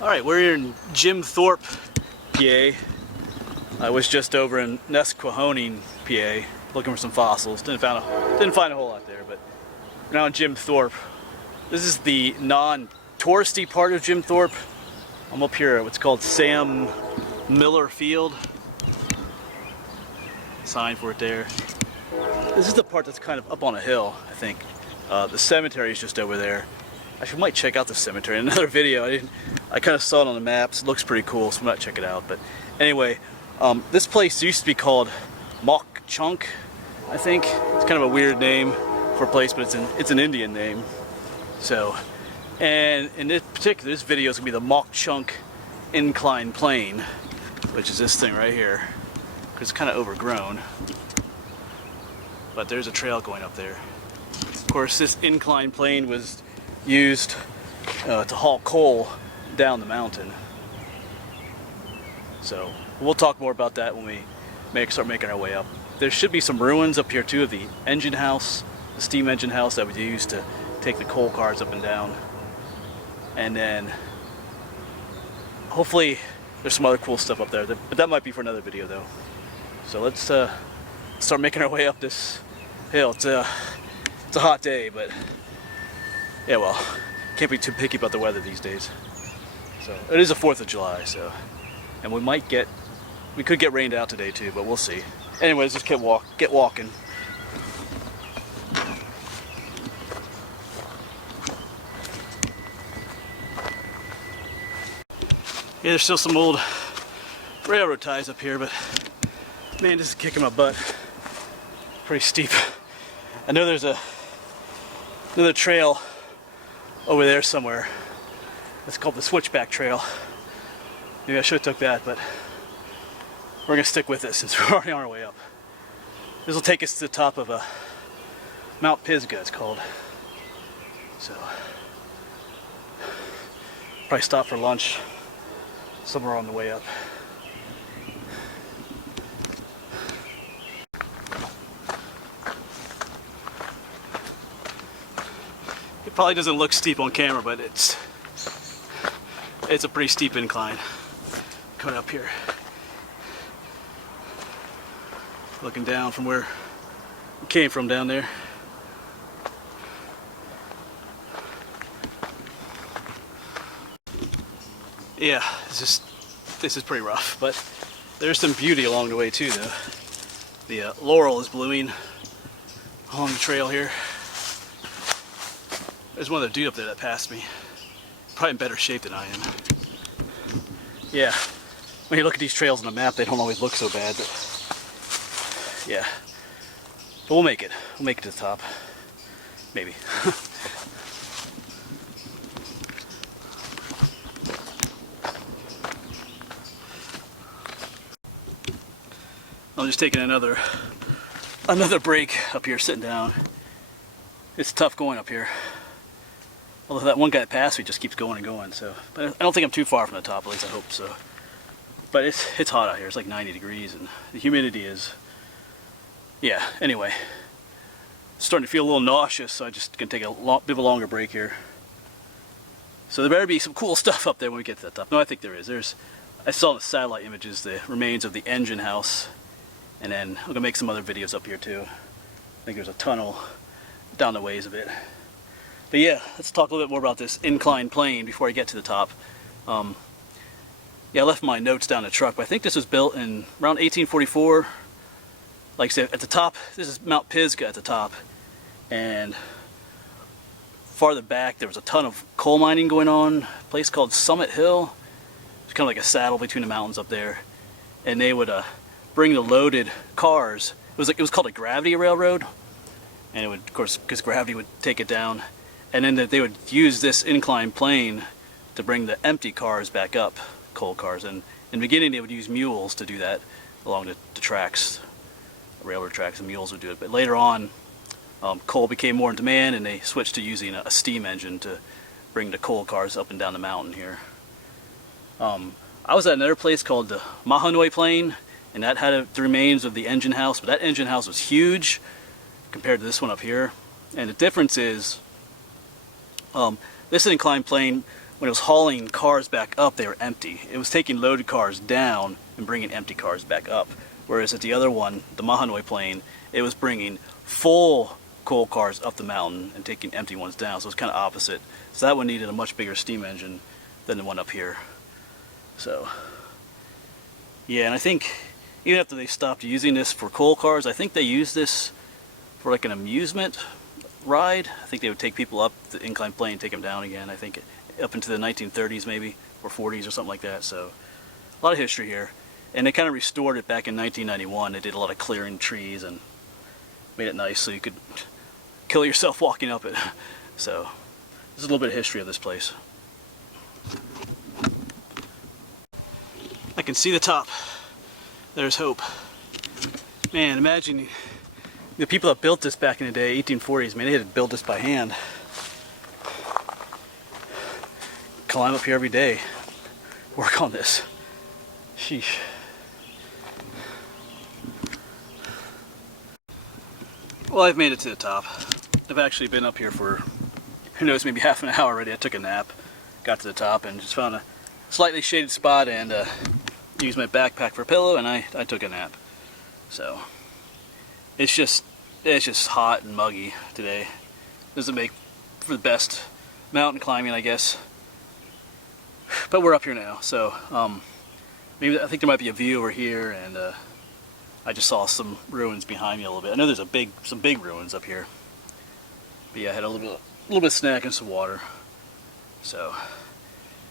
Alright, we're here in Jim Thorpe, PA. I was just over in Nesquehoning, PA, looking for some fossils. Didn't find a whole lot there, but we're now in Jim Thorpe. This is the non-touristy part of Jim Thorpe. I'm up here at what's called Sam Miller Field. Sign for it there. This is the part that's kind of up on a hill, I think. The cemetery is just over there. Actually, I might check out the cemetery in another video. I kind of saw it on the maps. It looks pretty cool, so I might check it out. But anyway, this place used to be called Mauch, I think. It's kind of a weird name for a place, but it's an Indian name. So, and in this particular, this video is gonna be the Mauch incline plane, which is this thing right here, because it's kind of overgrown. But there's a trail going up there. Of course, this incline plane was used to haul coal down the mountain. So we'll talk more about that when we start making our way up. There should be some ruins up here too of the engine house, the steam engine house that was used to take the coal cars up and down. And then hopefully there's some other cool stuff up there, but that might be for another video though. So let's start making our way up this hill. It's a hot day, but yeah, well, can't be too picky about the weather these days. So it is the 4th of July, so, and we could get rained out today too, but we'll see. Anyways, just get walking. Yeah, there's still some old railroad ties up here, but man, this is kicking my butt. Pretty steep. I know there's another trail over there somewhere. It's called the Switchback Trail. Maybe I should have took that, but we're gonna stick with it since we're already on our way up. This will take us to the top of Mount Pisgah, it's called. So probably stop for lunch somewhere on the way up. It probably doesn't look steep on camera, but it's a pretty steep incline coming up here. Looking down from where we came from down there. Yeah, this is pretty rough, but there's some beauty along the way too though. The laurel is blooming along the trail here. There's one other dude up there that passed me. Probably in better shape than I am. Yeah, when you look at these trails on the map, they don't always look so bad, but yeah. But we'll make it. We'll make it to the top. Maybe. I'm just taking another break up here, sitting down. It's tough going up here. Although that one guy that passed me just keeps going and going, so. But I don't think I'm too far from the top, at least I hope so. But it's hot out here, it's like 90 degrees, and the humidity is, yeah, anyway. Starting to feel a little nauseous, so I'm just gonna take a bit of a longer break here. So there better be some cool stuff up there when we get to the top. No, I think there is. I saw in the satellite images the remains of the engine house, and then I'm gonna make some other videos up here too. I think there's a tunnel down the ways a bit. But yeah, let's talk a little bit more about this inclined plane before I get to the top. Yeah, I left my notes down the truck, but I think this was built in around 1844. Like I said, at the top, this is Mount Pisgah at the top. And farther back, there was a ton of coal mining going on. A place called Summit Hill. It's kind of like a saddle between the mountains up there. And they would bring the loaded cars. It was called a gravity railroad. And it would, of course, because gravity would take it down. And then they would use this inclined plane to bring the empty cars back up, coal cars. And in the beginning, they would use mules to do that along the tracks, the railroad tracks, and mules would do it. But later on, coal became more in demand, and they switched to using a steam engine to bring the coal cars up and down the mountain here. I was at another place called the Mahanoy Plain, and that had the remains of the engine house, but that engine house was huge compared to this one up here. And the difference is, this inclined plane when it was hauling cars back up, they were empty. It was taking loaded cars down and bringing empty cars back up. Whereas at the other one, the Mahanoy plane, it was bringing full coal cars up the mountain and taking empty ones down. So it's kind of opposite. So that one needed a much bigger steam engine than the one up here. So yeah, and I think even after they stopped using this for coal cars, I think they used this for like an amusement ride. I think they would take people up the inclined plane and take them down again. I think up into the 1930s maybe, or 40s or something like that. So a lot of history here. And they kind of restored it back in 1991. They did a lot of clearing trees and made it nice so you could kill yourself walking up it. So this is a little bit of history of this place. I can see the top. There's hope. Man, imagine the people that built this back in the day, 1840s, man, they had to build this by hand. Climb up here every day, work on this. Sheesh. Well, I've made it to the top. I've actually been up here for, who knows, maybe half an hour already. I took a nap, got to the top, and just found a slightly shaded spot and used my backpack for a pillow, and I took a nap. So it's just hot and muggy today. Doesn't make for the best mountain climbing, I guess. But we're up here now, so maybe I think there might be a view over here, and I just saw some ruins behind me a little bit. I know there's some big ruins up here. But yeah, I had a little bit of snack and some water. So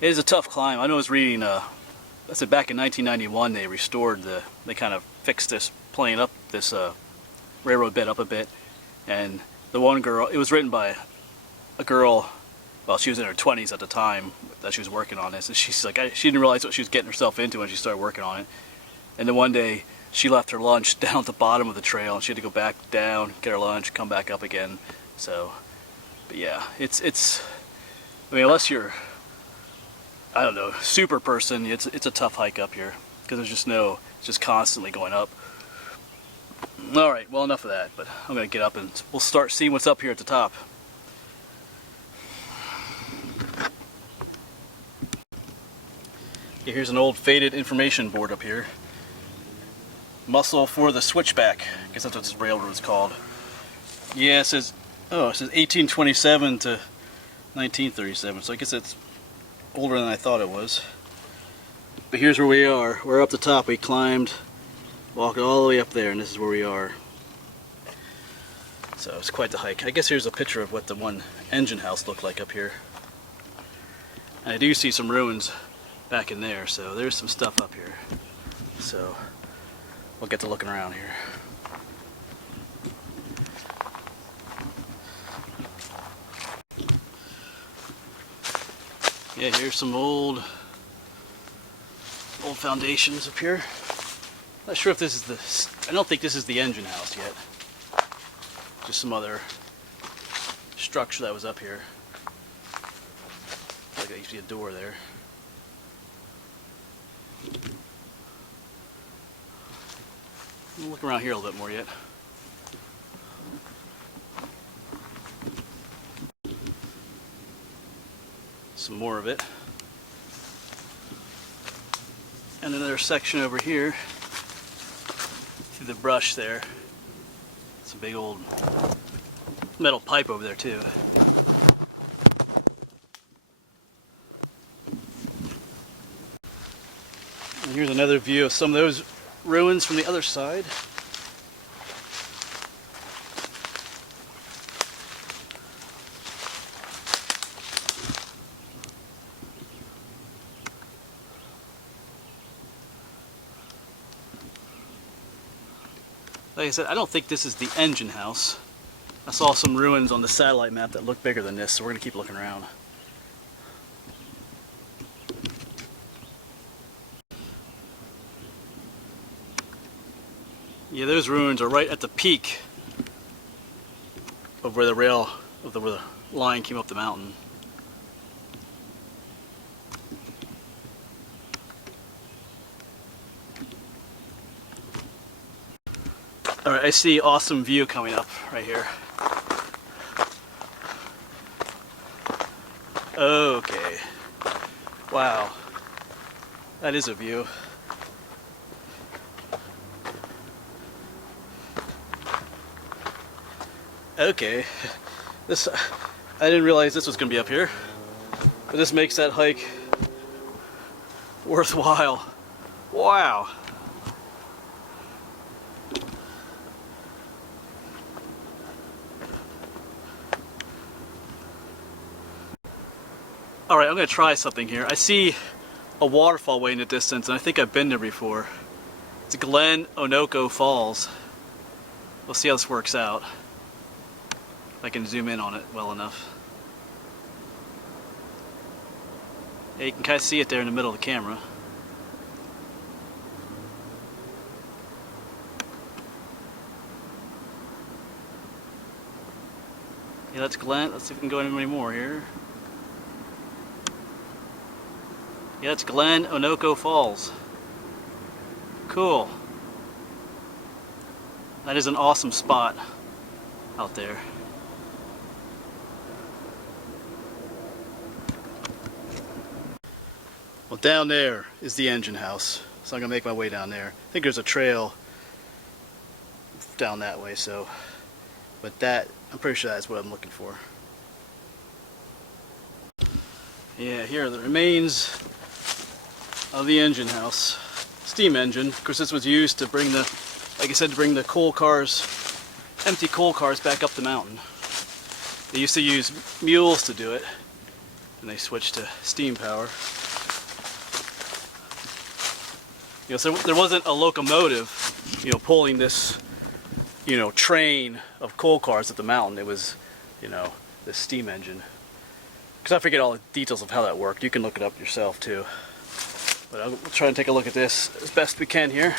it is a tough climb. I know I was reading. I said back in 1991 they restored they kind of fixed this plane up, this railroad bed up a bit, and the one girl. It was written by a girl. Well, she was in her 20s at the time that she was working on this, and she's like, she didn't realize what she was getting herself into when she started working on it. And then one day, she left her lunch down at the bottom of the trail, and she had to go back down, get her lunch, come back up again. So, but yeah, it's. I mean, unless you're, I don't know, super person, it's a tough hike up here because there's just it's just constantly going up. All right, well, enough of that. But I'm gonna get up and we'll start seeing what's up here at the top. Okay, here's an old faded information board up here. Muscle for the switchback. I guess that's what this railroad's called. Yeah, it says 1827 to 1937. So I guess it's older than I thought it was. But here's where we are. We're up the top. We climbed, walked all the way up there, and this is where we are. So it's quite the hike. I guess here's a picture of what the one engine house looked like up here. And I do see some ruins back in there, so there's some stuff up here. So we'll get to looking around here. Yeah, here's some old foundations up here. Not sure if this is I don't think this is the engine house yet. Just some other structure that was up here. Like there used to be a door there. We'll look around here a little bit more yet. Some more of it. And another section over here. Through the brush there. It's a big old metal pipe over there too. And here's another view of some of those ruins from the other side. Like I said, I don't think this is the engine house. I saw some ruins on the satellite map that look bigger than this, so we're going to keep looking around. Yeah, those ruins are right at the peak of where where the line came up the mountain. Alright, I see awesome view coming up right here. Okay. Wow, that is a view. Okay, this, I didn't realize this was going to be up here, but this makes that hike worthwhile. Wow. Alright, I'm going to try something here. I see a waterfall way in the distance, and I think I've been there before. It's Glen Onoko Falls. We'll see how this works out. If I can zoom in on it well enough. Yeah, you can kind of see it there in the middle of the camera. Yeah, that's Glen. Let's see if we can go any more here. Yeah, it's Glen Onoko Falls. Cool. That is an awesome spot out there. Well, down there is the engine house, so I'm gonna make my way down there. I think there's a trail down that way, so, but that, I'm pretty sure that's what I'm looking for. Yeah, here are the remains of the engine house. Steam engine. Of course, this was used to bring the, like I said, to bring the coal cars, empty coal cars back up the mountain. They used to use mules to do it, and they switched to steam power. You know, so there wasn't a locomotive, you know, pulling this, you know, train of coal cars up the mountain. It was, you know, this steam engine. Because I forget all the details of how that worked. You can look it up yourself too. But I'll try and take a look at this as best we can here.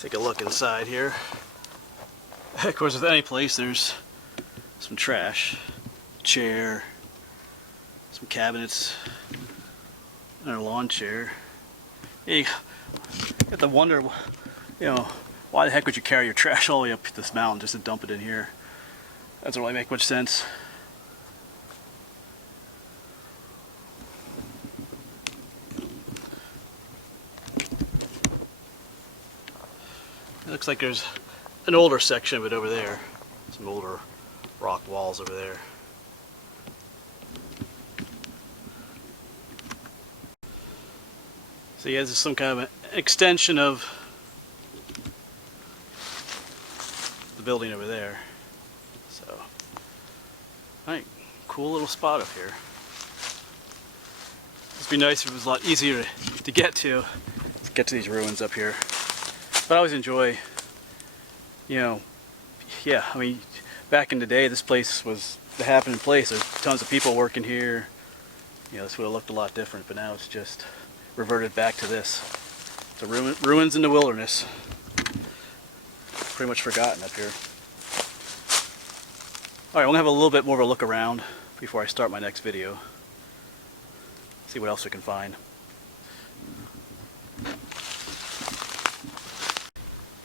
Take a look inside here. Of course, with any place, there's some trash, chair, some cabinets, and a lawn chair. You have to wonder, you know, why the heck would you carry your trash all the way up this mountain just to dump it in here? That doesn't really make much sense. It looks like there's an older section of it over there. Some older rock walls over there. So yeah, this is some kind of an extension of the building over there. So, alright, cool little spot up here. It'd be nice if it was a lot easier to get to these ruins up here. But I always enjoy, you know, yeah, I mean, back in the day, this place was the happening place. There's tons of people working here. You know, this would have looked a lot different, but now it's just reverted back to this. The ruins in the wilderness. Pretty much forgotten up here. Alright, I'm going to have a little bit more of a look around before I start my next video. See what else we can find.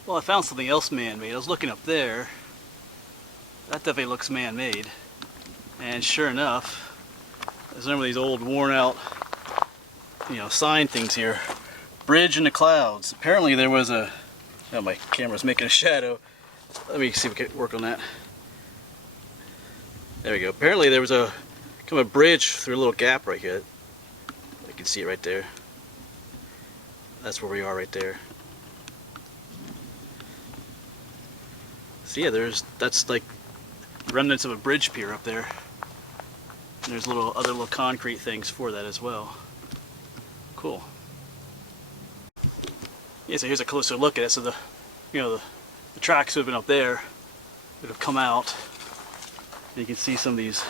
Well, I found something else man-made. I was looking up there. That definitely looks man-made. And sure enough, there's some of these old worn-out, you know, sign things here. Bridge in the clouds. Apparently there was a... Oh, my camera's making a shadow. Let me see if we can work on that. There we go. Apparently there was a kind of a bridge through a little gap right here. You can see it right there. That's where we are right there. So yeah, that's like remnants of a bridge pier up there. And there's other little concrete things for that as well. Cool. Yeah, so here's a closer look at it. So the tracks would have been up there, would have come out. And you can see some of these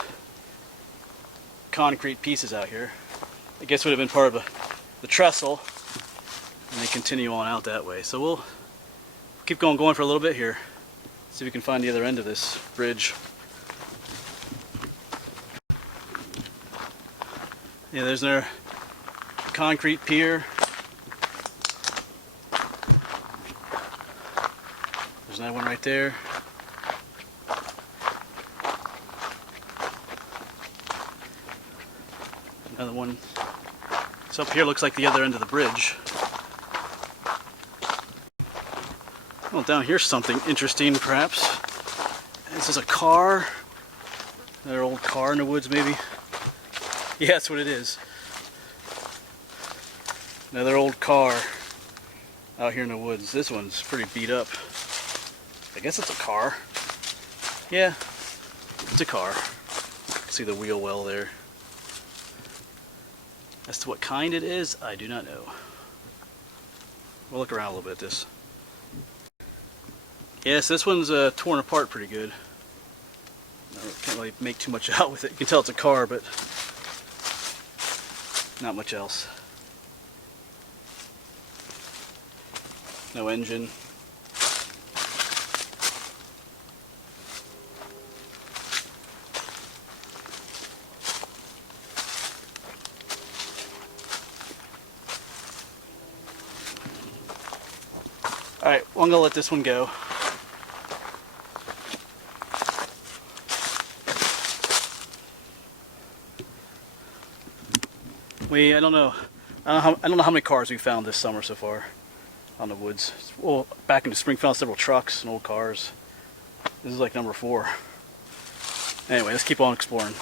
concrete pieces out here. I guess would have been part of the trestle, and they continue on out that way. So we'll keep going for a little bit here. See if we can find the other end of this bridge. Yeah, there's their concrete pier. There's another one right there. Another one. So up here looks like the other end of the bridge. Well, down here's something interesting, perhaps. This is a car. Another old car in the woods, maybe. Yeah, that's what it is. Another old car out here in the woods. This one's pretty beat up. I guess it's a car. Yeah, it's a car. See the wheel well there. As to what kind it is, I do not know. We'll look around a little bit at this. Yes, this one's torn apart pretty good. I can't really make too much out with it. You can tell it's a car, but not much else. No engine. Alright, well, I'm going to let this one go. I don't know how many cars we found this summer so far on the woods. Well, back in the spring, found several trucks and old cars. This is like number 4. Anyway, let's keep on exploring.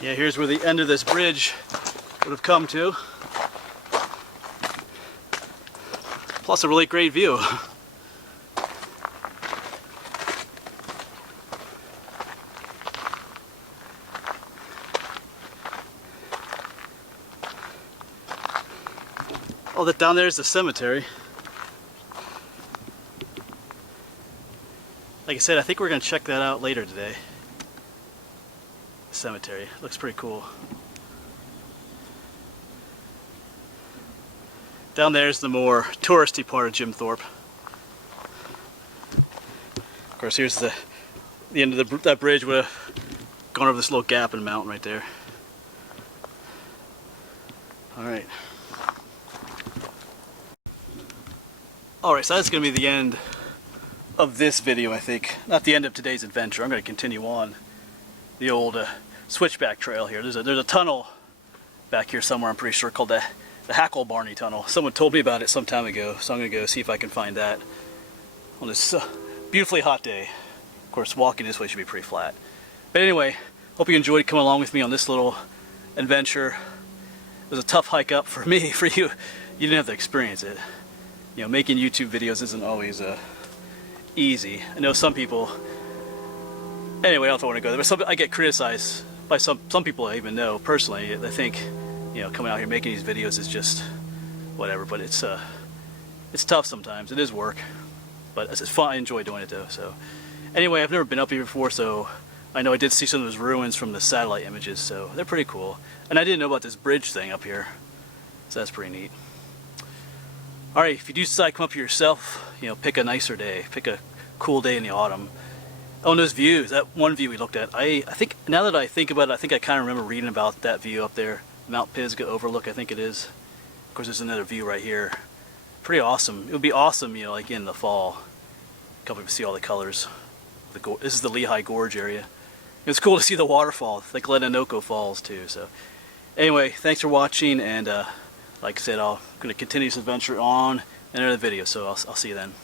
Yeah, here's where the end of this bridge would have come to. Plus a really great view. Oh, that down there is the cemetery. Like I said, I think we're going to check that out later today. The cemetery. Looks pretty cool. Down there's the more touristy part of Jim Thorpe. Of course, here's the end of that bridge would have gone over this little gap in the mountain right there. Alright. Alright, so that's going to be the end of this video, I think. Not the end of today's adventure. I'm going to continue on the old switchback trail here. There's a tunnel back here somewhere, I'm pretty sure, called the Hackle Barney Tunnel. Someone told me about it some time ago, so I'm going to go see if I can find that on this beautifully hot day. Of course, walking this way should be pretty flat. But anyway, hope you enjoyed coming along with me on this little adventure. It was a tough hike up for me. For you, you didn't have to experience it. You know, making YouTube videos isn't always easy. I know some people. Anyway, I don't want to go there. But I get criticized by some people I even know personally. They think, you know, coming out here making these videos is just whatever. But it's tough sometimes. It is work, but it's fun. I enjoy doing it though. So anyway, I've never been up here before, so I know I did see some of those ruins from the satellite images. So they're pretty cool. And I didn't know about this bridge thing up here, so that's pretty neat. Alright, if you do decide to come up here yourself, you know, pick a nicer day. Pick a cool day in the autumn. Oh, and those views. That one view we looked at. I think, now that I think about it, I think I kind of remember reading about that view up there. Mount Pisgah overlook, I think it is. Of course, there's another view right here. Pretty awesome. It would be awesome, you know, like in the fall. Come up and see all the colors. This is the Lehigh Gorge area. It's cool to see the waterfall, like Leninoco Falls too. So, anyway, thanks for watching, and like I said, I'm going to continue this adventure on in another video, so I'll see you then.